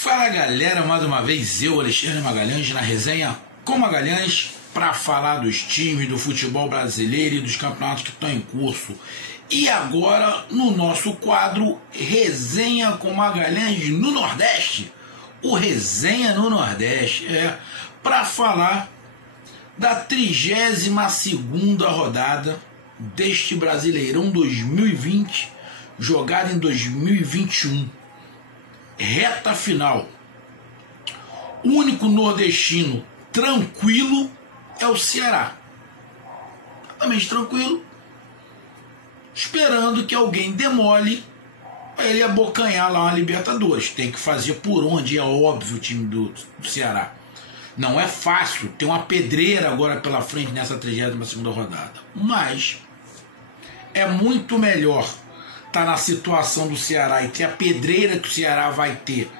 Fala galera, mais uma vez eu, Alexandre Magalhães, na resenha com Magalhães, para falar dos times do futebol brasileiro e dos campeonatos que estão em curso. E agora no nosso quadro Resenha com Magalhães no Nordeste, o Resenha no Nordeste, para falar da 32ª rodada deste Brasileirão 2020, jogado em 2021. Reta final. O único nordestino tranquilo é o Ceará. Totalmente tranquilo, esperando que alguém demole para ele abocanhar lá uma Libertadores. Tem que fazer por onde, é óbvio, o time do Ceará. Não é fácil, tem uma pedreira agora pela frente nessa 32ª rodada. Mas é muito melhor estar na situação do Ceará e ter a pedreira que o Ceará vai ter,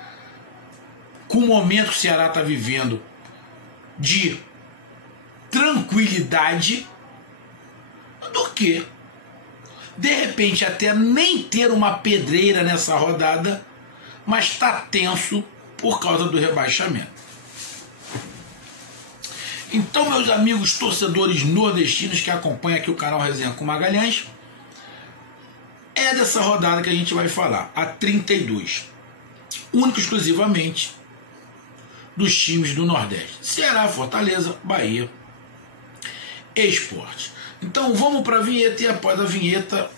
com o momento que o Ceará está vivendo de tranquilidade, do que de repente até nem ter uma pedreira nessa rodada, mas está tenso por causa do rebaixamento. Então, meus amigos torcedores nordestinos que acompanham aqui o canal Resenha com Magalhães, é dessa rodada que a gente vai falar, a 32, único exclusivamente dos times do Nordeste: Ceará, Fortaleza, Bahia e Sport. Então vamos para a vinheta, e após a vinheta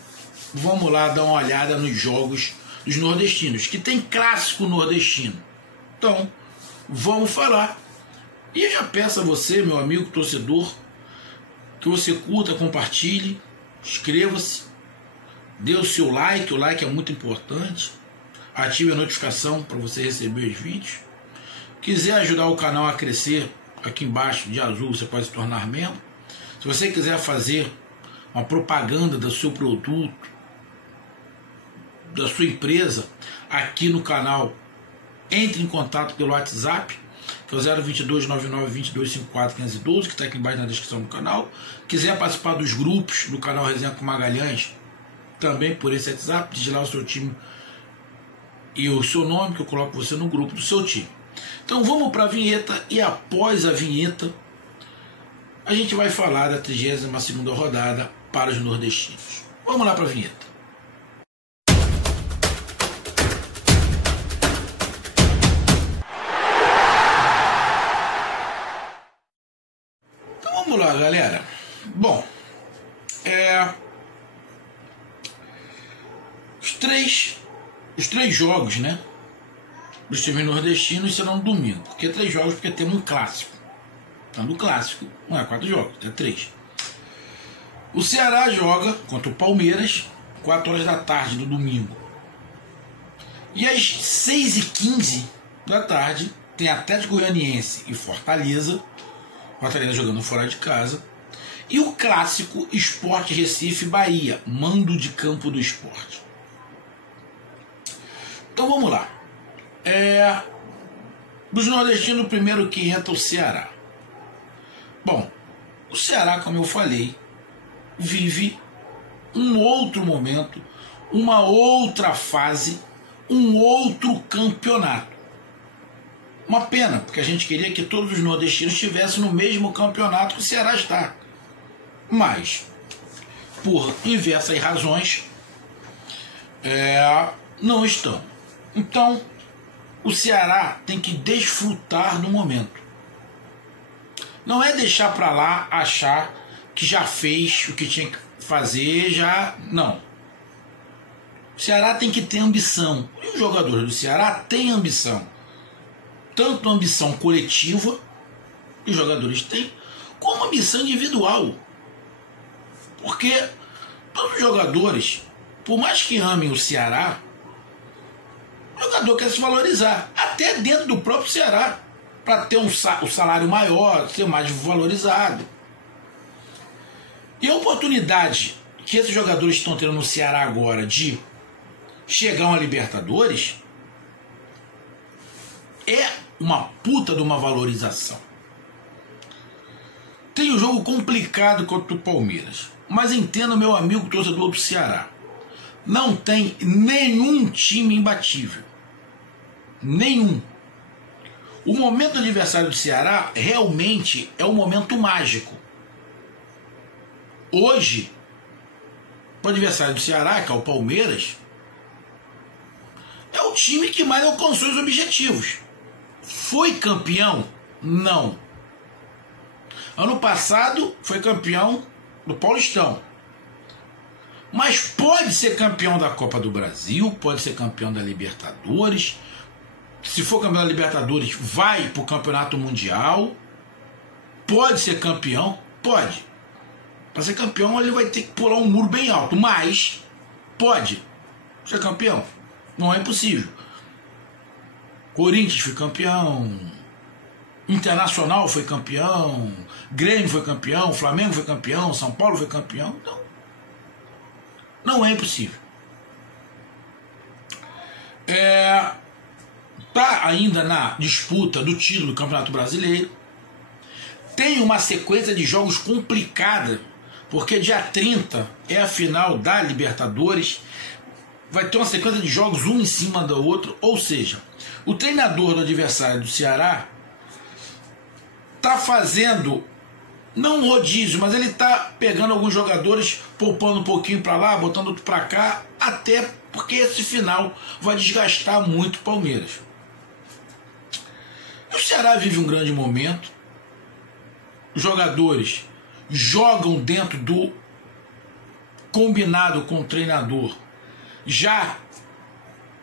vamos lá dar uma olhada nos jogos dos nordestinos, que tem clássico nordestino. Então vamos falar, e eu já peço a você, meu amigo torcedor, que você curta, compartilhe, inscreva-se, dê o seu like, o like é muito importante, ative a notificação para você receber os vídeos. Quiser ajudar o canal a crescer, aqui embaixo de azul você pode se tornar membro. Se você quiser fazer uma propaganda do seu produto, da sua empresa, aqui no canal, entre em contato pelo WhatsApp, que é o 022 99 22 54 512, que está aqui embaixo na descrição do canal. Quiser participar dos grupos do canal Resenha com Magalhães, também por esse WhatsApp, digite lá o seu time e o seu nome, que eu coloco você no grupo do seu time. Então vamos para a vinheta, e após a vinheta a gente vai falar da 32ª rodada para os nordestinos. Vamos lá para a vinheta. Então vamos lá, galera. Bom, os três jogos, né, dos times nordestinos serão no domingo. Por que 3 jogos? Porque temos um clássico. Então, no clássico não é 4 jogos, é 3. O Ceará joga contra o Palmeiras 4 horas da tarde do domingo. E às 6h15 da tarde tem Atlético Goianiense e Fortaleza jogando fora de casa. E o clássico Sport Recife Bahia, mando de campo do Sport. Então vamos lá. Dos nordestinos, primeiro que entra o Ceará. Bom, o Ceará, como eu falei, vive um outro momento, uma outra fase, um outro campeonato. Uma pena, porque a gente queria que todos os nordestinos estivessem no mesmo campeonato que o Ceará está. Mas, por diversas razões, não estão. Então, o Ceará tem que desfrutar do momento. Não é deixar para lá, achar que já fez o que tinha que fazer, não. O Ceará tem que ter ambição. E os jogadores do Ceará têm ambição. Tanto ambição coletiva, que os jogadores têm, como ambição individual. Porque todos os jogadores, por mais que amem o Ceará, o jogador quer se valorizar, até dentro do próprio Ceará, para ter o salário maior, ser mais valorizado. E a oportunidade que esses jogadores estão tendo no Ceará agora de chegar a uma Libertadores é uma puta de uma valorização. Tem um jogo complicado contra o Palmeiras, mas entenda, meu amigo torcedor do Ceará, não tem nenhum time imbatível. Nenhum. O momento do adversário do Ceará realmente é um momento mágico. Hoje, o adversário do Ceará, que é o Palmeiras, é o time que mais alcançou os objetivos. Foi campeão? Não. Ano passado foi campeão do Paulistão. Mas pode ser campeão da Copa do Brasil, pode ser campeão da Libertadores. Se for campeão da Libertadores, vai para o Campeonato Mundial. Pode ser campeão? Pode. Para ser campeão, ele vai ter que pular um muro bem alto. Mas pode ser campeão. Não é impossível. Corinthians foi campeão. Internacional foi campeão. Grêmio foi campeão. Flamengo foi campeão. São Paulo foi campeão. Então, não é impossível. Está ainda na disputa do título do Campeonato Brasileiro. Tem uma sequência de jogos complicada, porque dia 30 é a final da Libertadores. Vai ter uma sequência de jogos um em cima do outro. Ou seja, o treinador do adversário do Ceará está fazendo, não um rodízio, mas ele está pegando alguns jogadores, poupando um pouquinho para lá, botando outro para cá, até porque esse final vai desgastar muito o Palmeiras. O Ceará vive um grande momento. Os jogadores jogam dentro do combinado com o treinador, já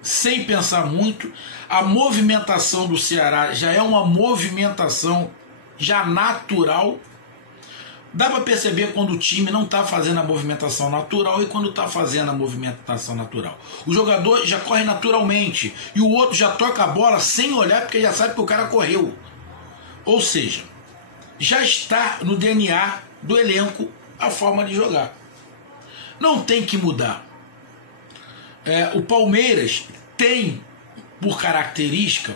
sem pensar muito. A movimentação do Ceará já é uma movimentação já natural. Dá para perceber quando o time não está fazendo a movimentação natural e quando está fazendo a movimentação natural. O jogador já corre naturalmente e o outro já toca a bola sem olhar, porque já sabe que o cara correu. Ou seja, já está no DNA do elenco a forma de jogar. Não tem que mudar. O Palmeiras tem, por característica,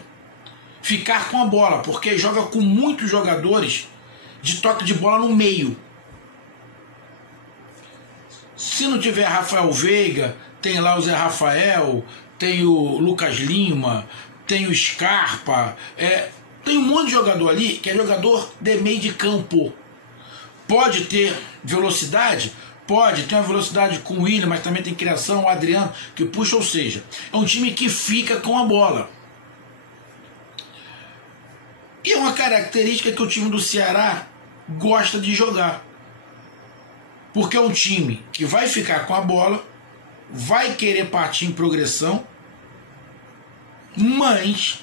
ficar com a bola, porque joga com muitos jogadores de toque de bola no meio. Se não tiver Rafael Veiga, tem lá o Zé Rafael, tem o Lucas Lima, tem o Scarpa, tem um monte de jogador ali que é jogador de meio de campo. Pode ter velocidade? Pode, tem uma velocidade com o William, mas também tem criação, o Adriano que puxa, ou seja, é um time que fica com a bola. E é uma característica que o time do Ceará gosta de jogar. Porque é um time que vai ficar com a bola, vai querer partir em progressão, mas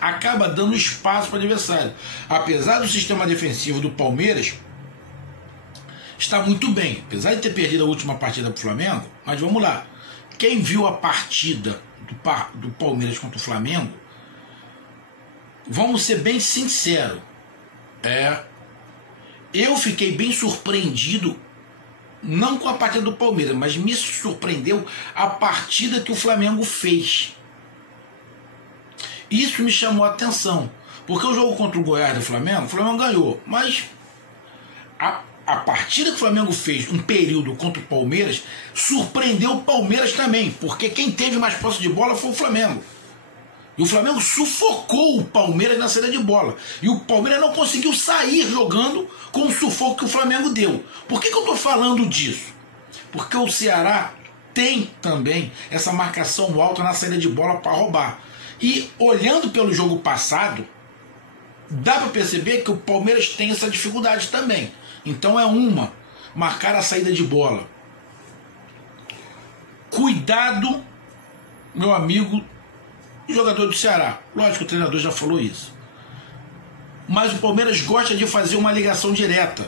acaba dando espaço para o adversário. Apesar do sistema defensivo do Palmeiras está muito bem, apesar de ter perdido a última partida para o Flamengo, mas vamos lá. Quem viu a partida do Palmeiras contra o Flamengo, vamos ser bem sinceros, eu fiquei bem surpreendido, não com a partida do Palmeiras, mas me surpreendeu a partida que o Flamengo fez. Isso me chamou a atenção, porque o jogo contra o Goiás do Flamengo, o Flamengo ganhou, mas a partida que o Flamengo fez, um período contra o Palmeiras, surpreendeu o Palmeiras também, porque quem teve mais posse de bola foi o Flamengo. E o Flamengo sufocou o Palmeiras na saída de bola. E o Palmeiras não conseguiu sair jogando com o sufoco que o Flamengo deu. Por que eu estou falando disso? Porque o Ceará tem também essa marcação alta na saída de bola para roubar. E olhando pelo jogo passado, dá para perceber que o Palmeiras tem essa dificuldade também. Então marcar a saída de bola. Cuidado, meu amigo, jogador do Ceará. Lógico que o treinador já falou isso. Mas o Palmeiras gosta de fazer uma ligação direta.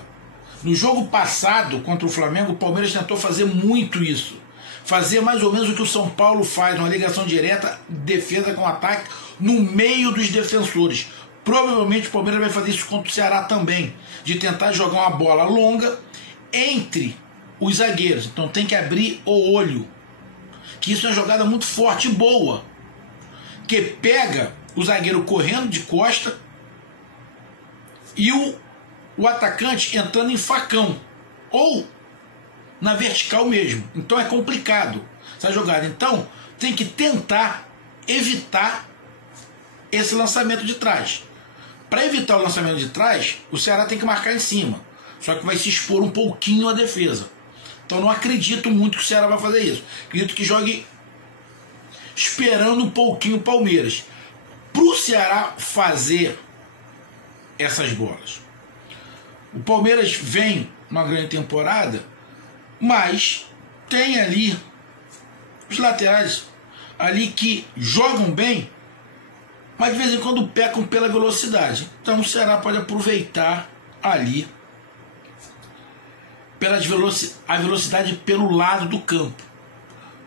No jogo passado contra o Flamengo, o Palmeiras tentou fazer muito isso. Fazer mais ou menos o que o São Paulo faz, uma ligação direta, defesa com ataque, no meio dos defensores. Provavelmente o Palmeiras vai fazer isso contra o Ceará também, de tentar jogar uma bola longa entre os zagueiros. Então tem que abrir o olho. Que isso é uma jogada muito forte e boa, que pega o zagueiro correndo de costa e o atacante entrando em facão ou na vertical mesmo. Então é complicado essa jogada. Então tem que tentar evitar esse lançamento de trás. Para evitar o lançamento de trás, o Ceará tem que marcar em cima. Só que vai se expor um pouquinho a defesa. Então não acredito muito que o Ceará vai fazer isso. Acredito que jogue esperando um pouquinho o Palmeiras. Para o Ceará fazer essas bolas. O Palmeiras vem numa grande temporada, mas tem ali os laterais ali que jogam bem, mas de vez em quando pecam pela velocidade. Então o Ceará pode aproveitar ali a velocidade pelo lado do campo.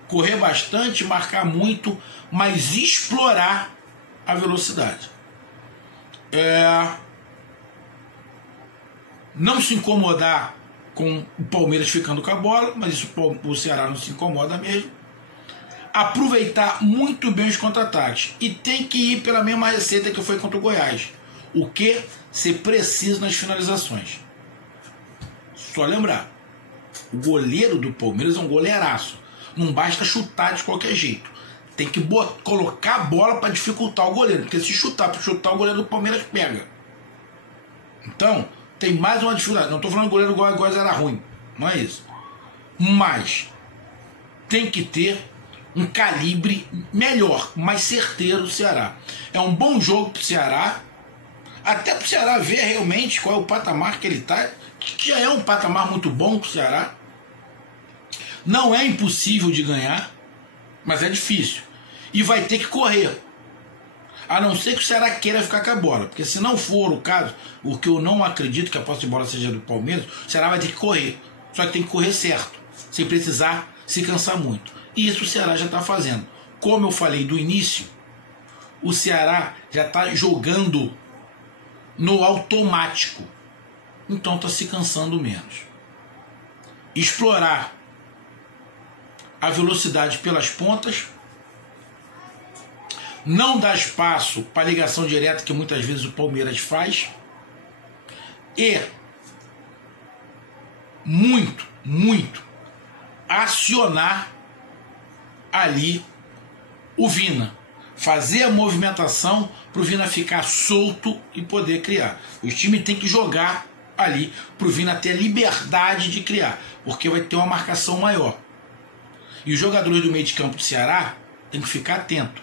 Correr bastante, marcar muito, mas explorar a velocidade. Não se incomodar com o Palmeiras ficando com a bola, mas isso o Ceará não se incomoda mesmo. Aproveitar muito bem os contra-ataques. E tem que ir pela mesma receita que foi contra o Goiás. O que se precisa nas finalizações. Só lembrar, o goleiro do Palmeiras é um goleiraço. Não basta chutar de qualquer jeito. Tem que colocar a bola para dificultar o goleiro. Porque se chutar para chutar, o goleiro do Palmeiras pega. Então, tem mais uma dificuldade. Não estou falando que o goleiro do Goiás era ruim. Não é isso. Mas tem que ter um calibre melhor, mais certeiro do Ceará. É um bom jogo para o Ceará. Até para o Ceará ver realmente qual é o patamar que ele está. Que já é um patamar muito bom para o Ceará. Não é impossível de ganhar, mas é difícil. E vai ter que correr. A não ser que o Ceará queira ficar com a bola. Porque se não for o caso, o que eu não acredito que a posse de bola seja do Palmeiras, o Ceará vai ter que correr. Só que tem que correr certo, sem precisar se cansar muito. E isso o Ceará já está fazendo. Como eu falei do início, o Ceará já está jogando no automático. Então está se cansando menos. Explorar a velocidade pelas pontas, não dar espaço para a ligação direta que muitas vezes o Palmeiras faz, e muito acionar ali o Vina, fazer a movimentação para o Vina ficar solto e poder criar. Os times têm que jogar ali para o Vina ter a liberdade de criar, porque vai ter uma marcação maior. E os jogadores do meio de campo do Ceará têm que ficar atento.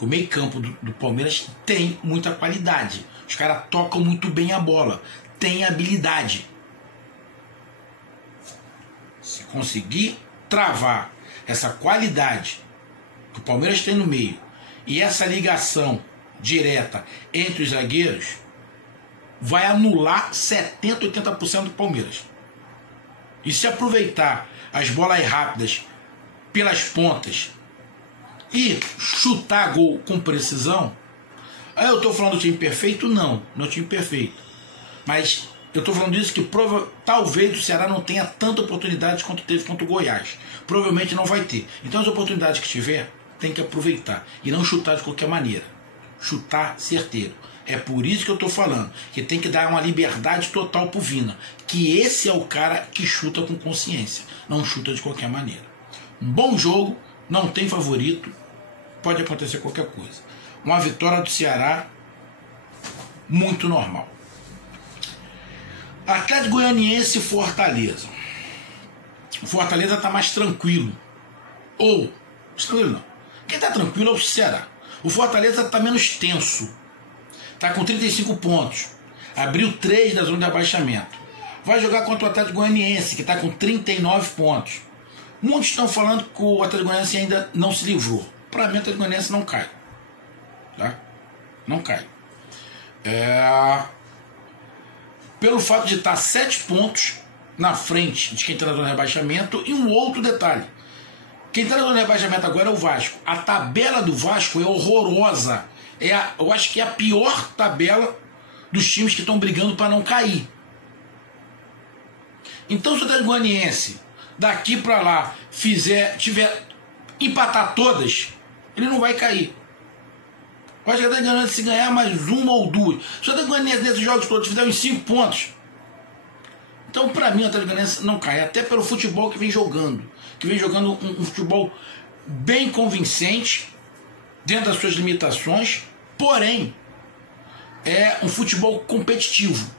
O meio campo do Palmeiras tem muita qualidade. Os caras tocam muito bem a bola, tem habilidade. Se conseguir travar essa qualidade que o Palmeiras tem no meio e essa ligação direta entre os zagueiros, vai anular 70%, 80% do Palmeiras. E se aproveitar as bolas rápidas pelas pontas e chutar gol com precisão, aí eu estou falando do time perfeito? Não é o time perfeito. Mas eu estou falando disso que talvez o Ceará não tenha tanta oportunidade quanto teve contra o Goiás. Provavelmente não vai ter. Então as oportunidades que tiver, tem que aproveitar. E não chutar de qualquer maneira. Chutar certeiro. É por isso que eu estou falando. Que tem que dar uma liberdade total pro Vina. Que esse é o cara que chuta com consciência. Não chuta de qualquer maneira. Um bom jogo, não tem favorito. Pode acontecer qualquer coisa. Uma vitória do Ceará muito normal. Atlético Goianiense e Fortaleza. O Fortaleza está mais tranquilo. Tranquilo não. Quem está tranquilo é o Ceará. O Fortaleza está menos tenso. Está com 35 pontos. Abriu 3 da zona de abaixamento. Vai jogar contra o Atlético Goianiense, que está com 39 pontos. Muitos estão falando que o Atlético Goianiense ainda não se livrou. Para mim, o Atlético Goianiense não cai. Tá? Não cai. Pelo fato de estar 7 pontos na frente de quem está na zona de rebaixamento. E um outro detalhe. Quem está na zona de rebaixamento agora é o Vasco. A tabela do Vasco é horrorosa. Eu acho que é a pior tabela dos times que estão brigando para não cair. Então, se o Atlético Goianiense daqui para lá empatar todas, ele não vai cair. Eu acho que está ganhando se ganhar mais uma ou duas. Se o Atlético Goianiense nesses jogos todos fizer uns 5 pontos, então para mim o Atlético Goianiense não cai, até pelo futebol que vem jogando, um futebol bem convincente dentro das suas limitações, Porém, é um futebol competitivo.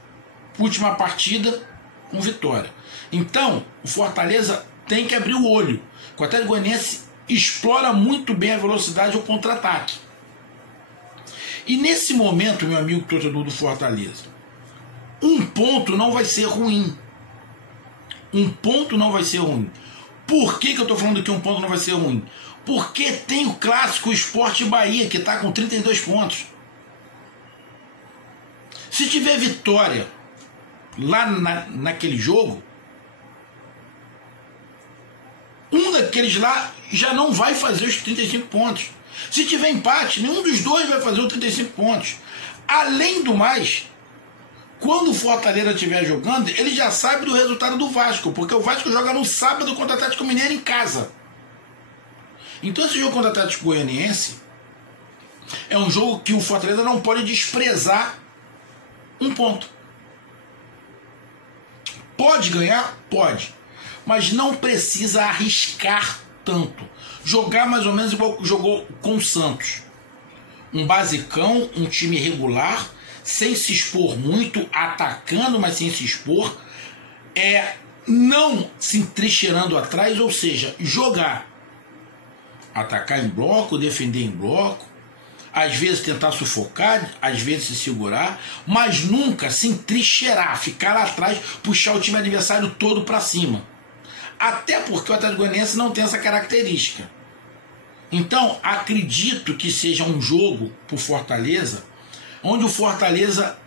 Última partida com vitória. Então, o Fortaleza tem que abrir o olho. O Atlético Goianiense explora muito bem a velocidade e o contra-ataque. E nesse momento, meu amigo torcedor do Fortaleza, um ponto não vai ser ruim. Um ponto não vai ser ruim. Por que eu estou falando que um ponto não vai ser ruim? Porque tem o clássico Sport Bahia, que está com 32 pontos. Se tiver vitória lá naquele jogo, um daqueles lá já não vai fazer os 35 pontos. Se tiver empate, nenhum dos dois vai fazer os 35 pontos. Além do mais, quando o Fortaleza estiver jogando, ele já sabe do resultado do Vasco, porque o Vasco joga no sábado contra o Atlético Mineiro em casa. Então esse jogo contra o Atlético Goianiense é um jogo que o Fortaleza não pode desprezar um ponto. Pode ganhar? Pode. Mas não precisa arriscar tanto. Jogar mais ou menos igual jogou com o Santos. Um basicão, um time regular, sem se expor muito, atacando, mas sem se expor. Não se entrincheirando atrás, ou seja, jogar. Atacar em bloco, defender em bloco. Às vezes tentar sufocar, às vezes se segurar, mas nunca se entrincheirar, ficar lá atrás, puxar o time adversário todo para cima. Até porque o Atlético Goianiense não tem essa característica. Então, acredito que seja um jogo para o Fortaleza, onde o Fortaleza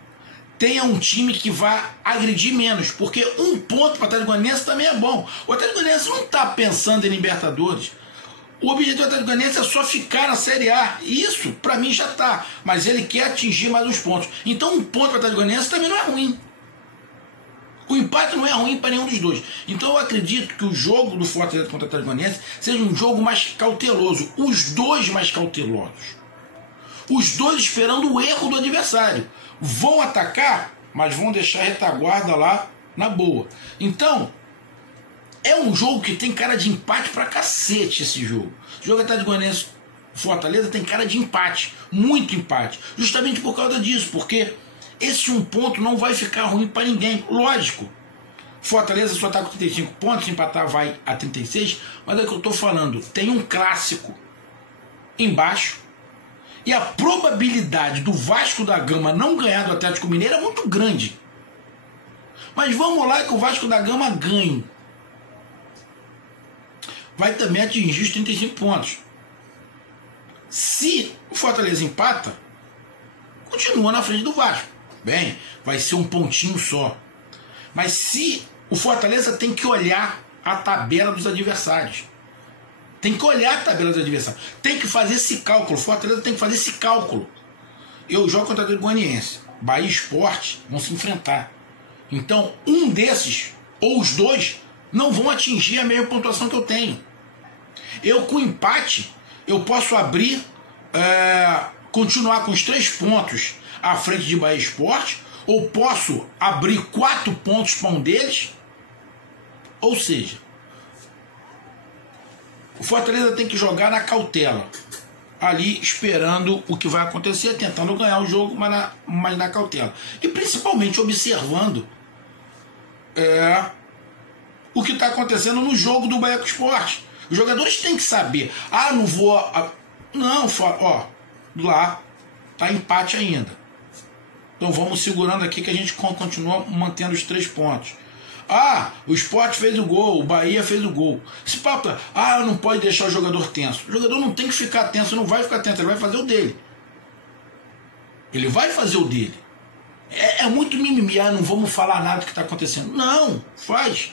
tenha um time que vá agredir menos, porque um ponto para o Atlético Goianiense também é bom. O Atlético Goianiense não está pensando em Libertadores. O objetivo do Atlético Goianiense é só ficar na Série A. Isso, para mim, já está. Mas ele quer atingir mais uns pontos. Então, um ponto para o Atlético Goianiense também não é ruim. O empate não é ruim para nenhum dos dois. Então, eu acredito que o jogo do Fortaleza contra o Atlético Goianiense seja um jogo mais cauteloso. Os dois mais cautelosos. Os dois esperando o erro do adversário. Vão atacar, mas vão deixar a retaguarda lá na boa. Então, é um jogo que tem cara de empate pra cacete esse jogo. O jogo Atlético Goianiense Fortaleza tem cara de empate, muito empate. Justamente por causa disso, porque esse um ponto não vai ficar ruim para ninguém. Lógico, Fortaleza só está com 35 pontos, se empatar vai a 36, mas é o que eu estou falando. Tem um clássico embaixo e a probabilidade do Vasco da Gama não ganhar do Atlético Mineiro é muito grande. Mas vamos lá que o Vasco da Gama ganhe. Vai também atingir os 35 pontos. Se o Fortaleza empata, continua na frente do Vasco. Bem, vai ser um pontinho só. Mas se o Fortaleza tem que olhar a tabela dos adversários. Tem que olhar a tabela dos adversários. Tem que fazer esse cálculo. O Fortaleza tem que fazer esse cálculo. Eu jogo contra o Atlético Goianiense. Bahia e Sport vão se enfrentar. Então, um desses, ou os dois, não vão atingir a mesma pontuação que eu tenho. Eu, com empate, eu posso abrir, continuar com os 3 pontos à frente de Bahia e Sport, ou posso abrir 4 pontos para um deles. Ou seja, o Fortaleza tem que jogar na cautela, ali esperando o que vai acontecer, tentando ganhar o jogo, mas na cautela. E principalmente observando o que está acontecendo no jogo do Bahia com o Sport. Os jogadores têm que saber. Não vou... Não, lá está empate ainda. Então vamos segurando aqui que a gente continua mantendo os 3 pontos. O Sport fez o gol, o Bahia fez o gol. Esse papo, não pode deixar o jogador tenso. O jogador não tem que ficar tenso, não vai ficar tenso, ele vai fazer o dele. Ele vai fazer o dele. É muito mimimi, não vamos falar nada do que está acontecendo. Não, faz.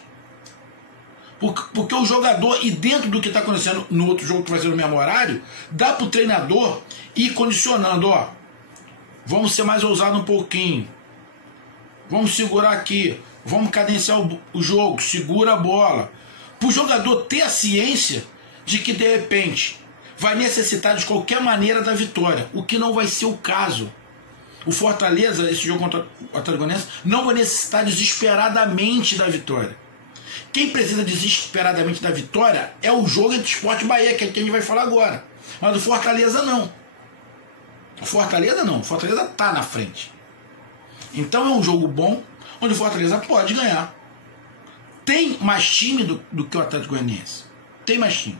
Porque o jogador, e dentro do que está acontecendo no outro jogo que vai ser no mesmo horário, dá para o treinador ir condicionando, vamos ser mais ousados um pouquinho. Vamos segurar aqui. Vamos cadenciar o jogo. Segura a bola. Para o jogador ter a ciência de que, de repente, vai necessitar de qualquer maneira da vitória. O que não vai ser o caso. O Fortaleza, esse jogo contra o Atlético Goianiense, não vai necessitar desesperadamente da vitória. Quem precisa desesperadamente da vitória é o jogo entre Sport e Bahia, que é o que a gente vai falar agora. Mas o Fortaleza não. O Fortaleza não, o Fortaleza está na frente. Então é um jogo bom, onde o Fortaleza pode ganhar. Tem mais time do que o Atlético Goianiense. Tem mais time.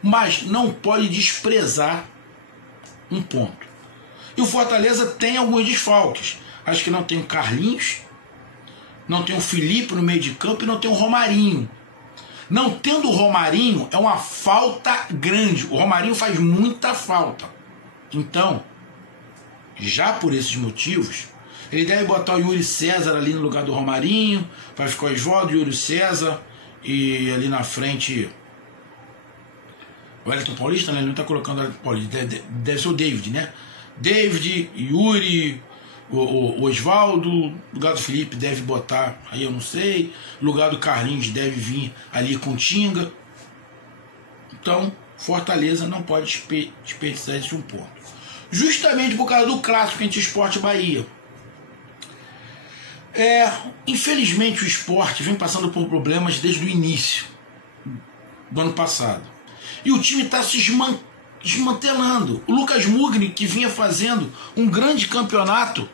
Mas não pode desprezar um ponto. E o Fortaleza tem alguns desfalques. Acho que não tem o Carlinhos, não tem o Felipe no meio de campo e não tem o Romarinho. Não tendo o Romarinho é uma falta grande. O Romarinho faz muita falta. Então, já por esses motivos, ele deve botar o Yuri César ali no lugar do Romarinho, vai ficar o Oswaldo, Yuri César, e ali na frente o Wellington Paulista, né? Ele não está colocando o Wellington Paulista, deve ser o David, né? David, Yuri, o Oswaldo, no lugar do Felipe deve botar, aí eu não sei, no lugar do Carlinhos deve vir ali com o Tinga. Então, Fortaleza não pode desperdiçar esse um ponto. Justamente por causa do clássico entre Sport e Bahia. Infelizmente o Sport vem passando por problemas desde o início do ano passado. E o time está se desmantelando. O Lucas Mugni, que vinha fazendo um grande campeonato,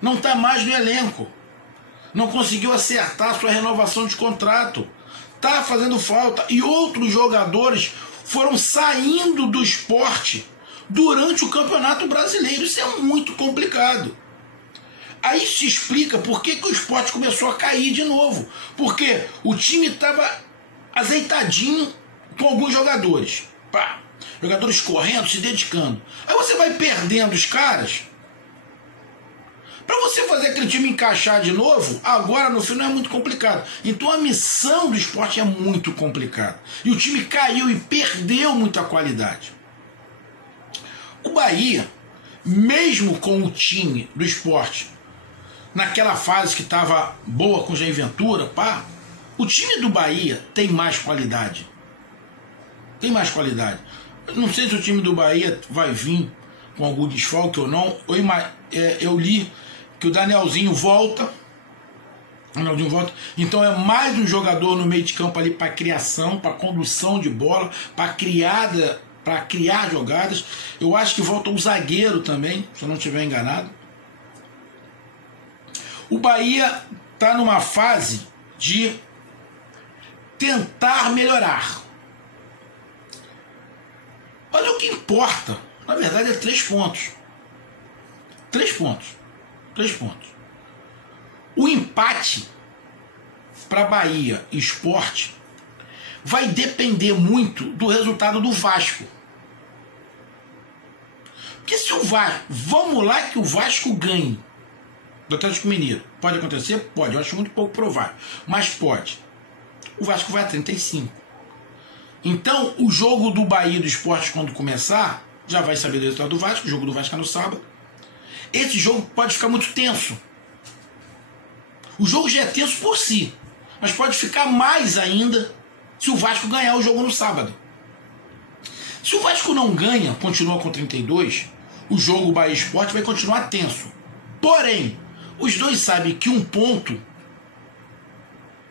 não está mais no elenco. Não conseguiu acertar sua renovação de contrato. Está fazendo falta. E outros jogadores foram saindo do Sport durante o Campeonato Brasileiro. Isso é muito complicado. Aí se explica por que o Sport começou a cair de novo. Porque o time estava azeitadinho com alguns jogadores. Pá, jogadores correndo, se dedicando. Aí você vai perdendo os caras. Para você fazer aquele time encaixar de novo, agora no final é muito complicado. Então a missão do Sport é muito complicada. E o time caiu e perdeu muita qualidade. O Bahia, mesmo com o time do Sport naquela fase que estava boa com o Jair Ventura, pá, o time do Bahia tem mais qualidade. Tem mais qualidade. Não sei se o time do Bahia vai vir com algum desfalque ou não. Eu li que o Danielzinho volta. Então é mais um jogador no meio de campo ali para criação, para condução de bola, para criar jogadas. Eu acho que volta o zagueiro também, se eu não estiver enganado. O Bahia está numa fase de tentar melhorar. Mas o que importa, na verdade, é 3 pontos. 3 pontos. 3 pontos. O empate para Bahia e Sport vai depender muito do resultado do Vasco. Porque se o Vasco... Vamos lá que o Vasco ganhe do Atlético Mineiro. Pode acontecer? Pode. Eu acho muito pouco provável. Mas pode. O Vasco vai a 35. Então, o jogo do Bahia e do Sport, quando começar, já vai saber do resultado do Vasco. O jogo do Vasco é no sábado. Esse jogo pode ficar muito tenso. O jogo já é tenso por si, mas pode ficar mais ainda se o Vasco ganhar o jogo no sábado. Se o Vasco não ganha, continua com 32, o jogo Bahia e Sport vai continuar tenso. Porém, os dois sabem que um ponto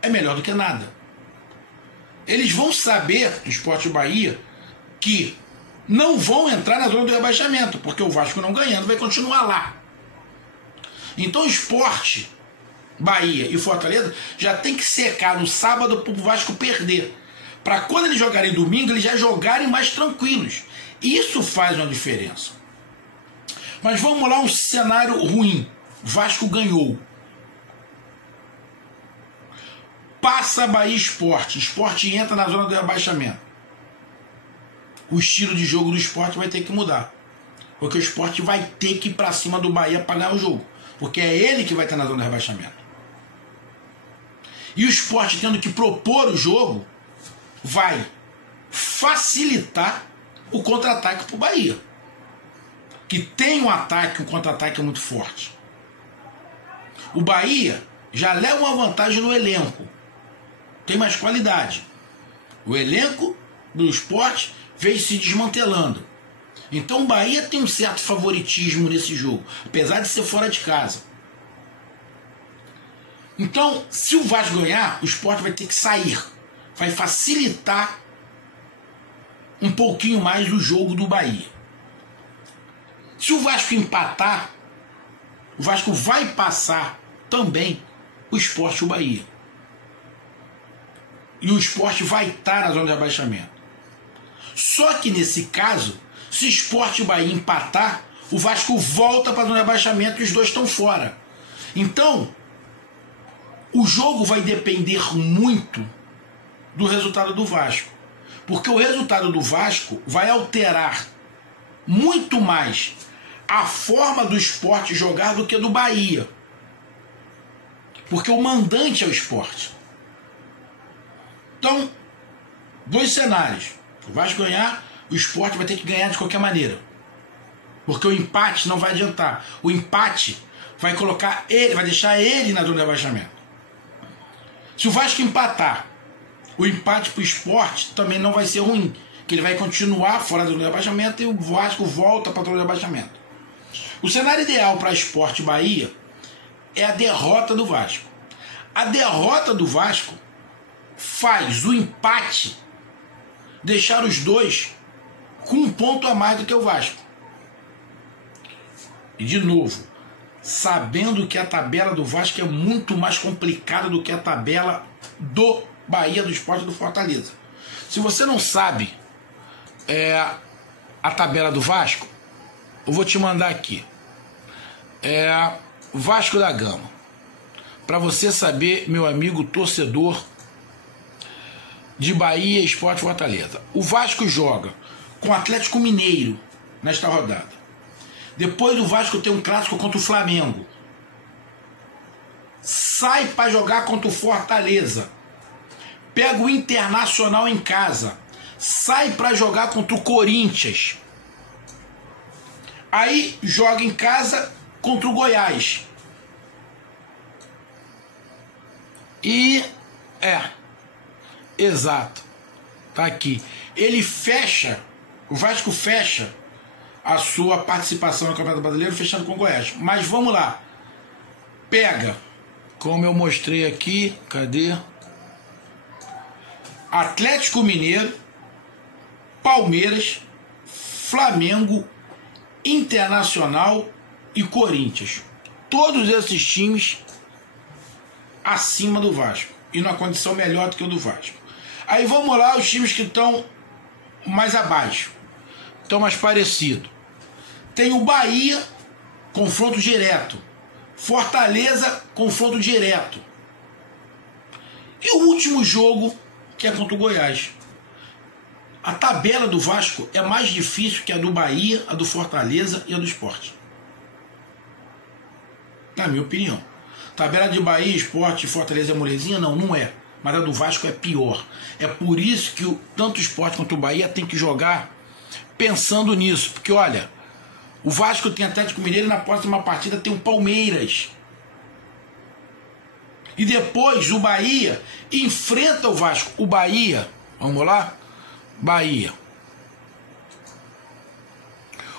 é melhor do que nada. Eles vão saber, Sport e Bahia, que não vão entrar na zona do rebaixamento, porque o Vasco não ganhando vai continuar lá. Então o Sport, Bahia e Fortaleza já tem que secar no sábado para o Vasco perder. Para quando eles jogarem domingo, eles já jogarem mais tranquilos. Isso faz uma diferença. Mas vamos lá, um cenário ruim. Vasco ganhou. Passa Bahia e Sport. Sport entra na zona do rebaixamento. O estilo de jogo do Sport vai ter que mudar. Porque o Sport vai ter que ir para cima do Bahia para ganhar o jogo. Porque é ele que vai estar na zona do rebaixamento. E o Sport tendo que propor o jogo vai facilitar o contra-ataque para o Bahia. Que tem um ataque, um contra-ataque muito forte. O Bahia já leva uma vantagem no elenco. Tem mais qualidade. O elenco do Sport veio se desmantelando. Então o Bahia tem um certo favoritismo nesse jogo, apesar de ser fora de casa. Então, se o Vasco ganhar, o Sport vai ter que sair. Vai facilitar um pouquinho mais o jogo do Bahia. Se o Vasco empatar, o Vasco vai passar também o Sport e o Bahia. E o Sport vai estar na zona de rebaixamento. Só que nesse caso, se o Sport e o Bahia empatar, o Vasco volta para a zona de rebaixamento e os dois estão fora. Então, o jogo vai depender muito do resultado do Vasco. Porque o resultado do Vasco vai alterar muito mais a forma do Sport jogar do que do Bahia. Porque o mandante é o Sport. Então, dois cenários. O Vasco ganhar, o Sport vai ter que ganhar de qualquer maneira. Porque o empate não vai adiantar. O empate vai colocar ele, vai deixar ele na zona de rebaixamento. Se o Vasco empatar, o empate para o Sport também não vai ser ruim. Que ele vai continuar fora da zona de rebaixamento e o Vasco volta para a zona de rebaixamento. O cenário ideal para Sport e Bahia é a derrota do Vasco. A derrota do Vasco faz o empate deixar os dois com um ponto a mais do que o Vasco. E de novo, sabendo que a tabela do Vasco é muito mais complicada do que a tabela do Bahia, do Sport e do Fortaleza. Se você não sabe a tabela do Vasco, eu vou te mandar aqui. Vasco da Gama. Para você saber, meu amigo torcedor de Bahia, Sport e Fortaleza. O Vasco joga com o Atlético Mineiro nesta rodada. Depois o Vasco tem um clássico contra o Flamengo. Sai para jogar contra o Fortaleza. Pega o Internacional em casa. Sai para jogar contra o Corinthians. Aí joga em casa contra o Goiás. E exato. Tá aqui. Ele fecha, o Vasco fecha a sua participação no Campeonato Brasileiro fechando com o Goiás. Mas vamos lá. Pega, como eu mostrei aqui, cadê? Atlético Mineiro, Palmeiras, Flamengo, Internacional e Corinthians. Todos esses times acima do Vasco e numa condição melhor do que o do Vasco. Aí vamos lá, os times que estão mais abaixo, estão mais parecidos. Tem o Bahia, confronto direto. Fortaleza, confronto direto. E o último jogo, que é contra o Goiás. A tabela do Vasco é mais difícil que a do Bahia, a do Fortaleza e a do Sport. Na minha opinião. Tabela de Bahia, Sport e Fortaleza é molezinha? Não, não é. Mas a do Vasco é pior. É por isso que tanto o Sport quanto o Bahia tem que jogar pensando nisso. Porque olha, o Vasco tem Atlético Mineiro e na próxima partida tem o Palmeiras. E depois o Bahia enfrenta o Vasco. O Bahia, vamos lá? Bahia.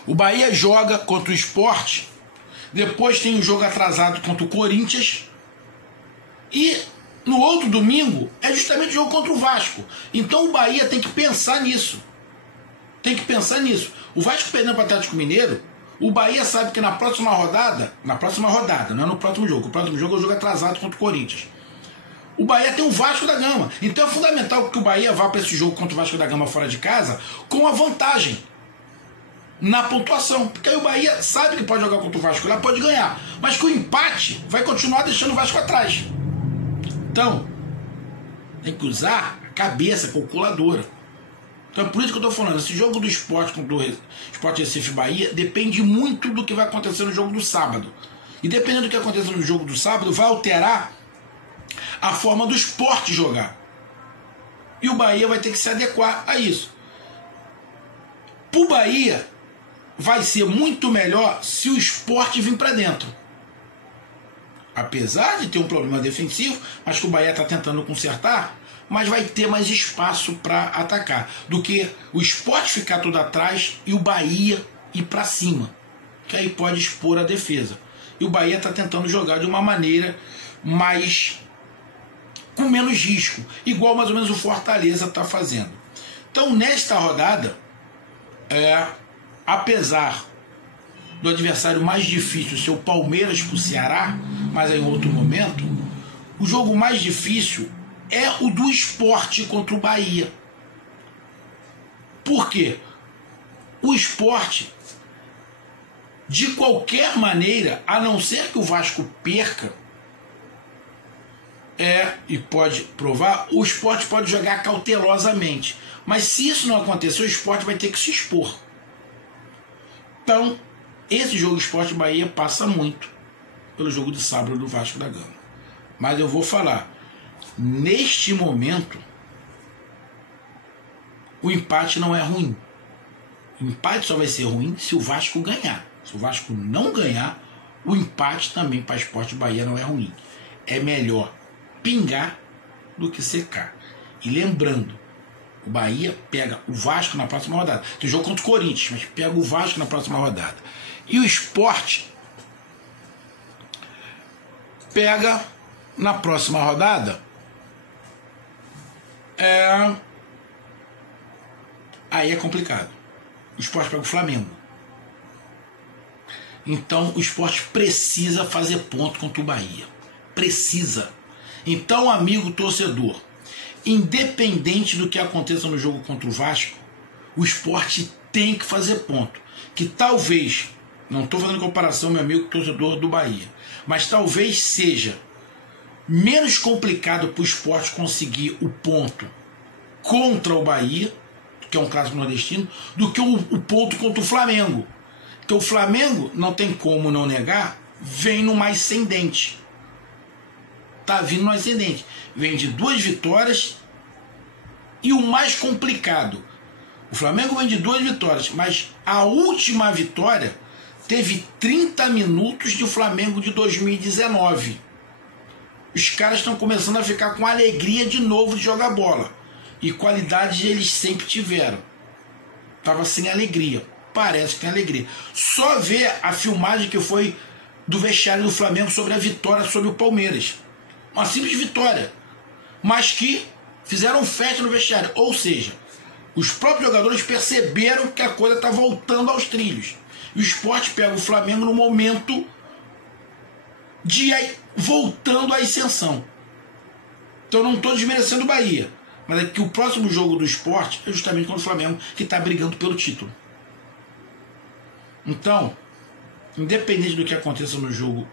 O Bahia joga contra o Sport. Depois tem um jogo atrasado contra o Corinthians. E no outro domingo é justamente o jogo contra o Vasco. Então o Bahia tem que pensar nisso. Tem que pensar nisso. O Vasco perdendo para o Atlético Mineiro, o Bahia sabe que na próxima rodada, não é no próximo jogo. O próximo jogo é o jogo atrasado contra o Corinthians. O Bahia tem o Vasco da Gama. Então é fundamental que o Bahia vá para esse jogo contra o Vasco da Gama fora de casa com a vantagem na pontuação. Porque aí o Bahia sabe que pode jogar contra o Vasco, lá pode ganhar. Mas com o empate vai continuar deixando o Vasco atrás. Então, tem que usar a cabeça, a calculadora. Então é por isso que eu estou falando, esse jogo do Sport contra o Sport Recife Bahia depende muito do que vai acontecer no jogo do sábado. E dependendo do que acontecer no jogo do sábado, vai alterar a forma do Sport jogar. E o Bahia vai ter que se adequar a isso. Para o Bahia, vai ser muito melhor se o Sport vir para dentro. Apesar de ter um problema defensivo, mas que o Bahia está tentando consertar, mas vai ter mais espaço para atacar do que o Sport ficar tudo atrás e o Bahia ir para cima, que aí pode expor a defesa. E o Bahia está tentando jogar de uma maneira mais com menos risco, igual mais ou menos o Fortaleza está fazendo. Então nesta rodada, apesar do adversário mais difícil ser o Palmeiras para o Ceará, mas em outro momento, o jogo mais difícil é o do Sport contra o Bahia. Por quê? O Sport, de qualquer maneira, a não ser que o Vasco perca, e pode provar, o Sport pode jogar cautelosamente. Mas se isso não acontecer, o Sport vai ter que se expor. Então, esse jogo Sport Bahia passa muito pelo jogo de sábado do Vasco da Gama. Mas eu vou falar, neste momento, o empate não é ruim. O empate só vai ser ruim se o Vasco ganhar. Se o Vasco não ganhar, o empate também para Sport Bahia não é ruim. É melhor pingar do que secar. E lembrando, o Bahia pega o Vasco na próxima rodada. Tem jogo contra o Corinthians, mas pega o Vasco na próxima rodada. E o Sport pega na próxima rodada aí é complicado. O Sport pega o Flamengo. Então o Sport precisa fazer ponto contra o Bahia. Precisa. Então, amigo torcedor, independente do que aconteça no jogo contra o Vasco, o Sport tem que fazer ponto. Que talvez, não estou fazendo comparação, meu amigo torcedor do Bahia, mas talvez seja menos complicado para o Sport conseguir o ponto contra o Bahia, que é um clássico nordestino, do que o ponto contra o Flamengo. Porque o Flamengo, não tem como não negar, vem numa ascendente. Tá vindo no ascendente. Vem de 2 vitórias. E o mais complicado, o Flamengo vem de 2 vitórias, mas a última vitória teve 30 minutos de Flamengo de 2019. Os caras estão começando a ficar com alegria de novo de jogar bola. E qualidade eles sempre tiveram. Tava sem alegria. Parece que tem alegria. Só ver a filmagem que foi do vestiário do Flamengo sobre a vitória sobre o Palmeiras. Uma simples vitória, mas que fizeram festa no vestiário. Ou seja, os próprios jogadores perceberam que a coisa está voltando aos trilhos. E o Sport pega o Flamengo no momento de voltando à ascensão. Então eu não estou desmerecendo o Bahia, mas é que o próximo jogo do Sport é justamente contra o Flamengo, que está brigando pelo título. Então, independente do que aconteça no jogo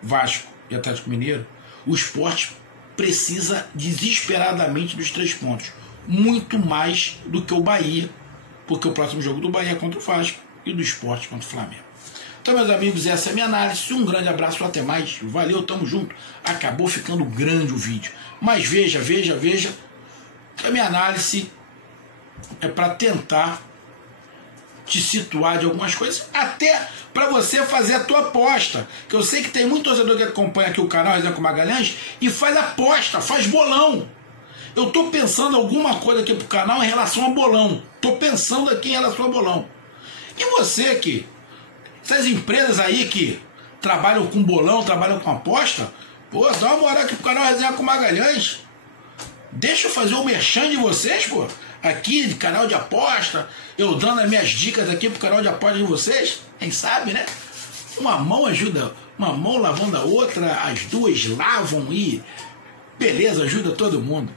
Vasco e Atlético Mineiro, o Sport precisa desesperadamente dos 3 pontos. Muito mais do que o Bahia, porque o próximo jogo do Bahia é contra o Vasco e do Sport contra o Flamengo. Então, meus amigos, essa é a minha análise. Um grande abraço, até mais. Valeu, tamo junto. Acabou ficando grande o vídeo. Mas veja, que a minha análise é para tentar te situar de algumas coisas, até para você fazer a tua aposta, que eu sei que tem muito torcedor que acompanha aqui o canal Resenha com Magalhães e faz aposta, faz bolão. Eu tô pensando alguma coisa aqui pro canal em relação a bolão, tô pensando aqui em relação a bolão. E você que, essas empresas aí que trabalham com bolão, trabalham com aposta, pô, dá uma moral aqui pro canal Resenha com Magalhães, deixa eu fazer o merchan de vocês, pô. Aqui, de canal de aposta, eu dando as minhas dicas aqui pro canal de aposta de vocês, quem sabe, né? Uma mão ajuda, uma mão lavando a outra, as duas lavam e beleza, ajuda todo mundo.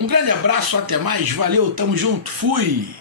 Um grande abraço, até mais, valeu, tamo junto, fui!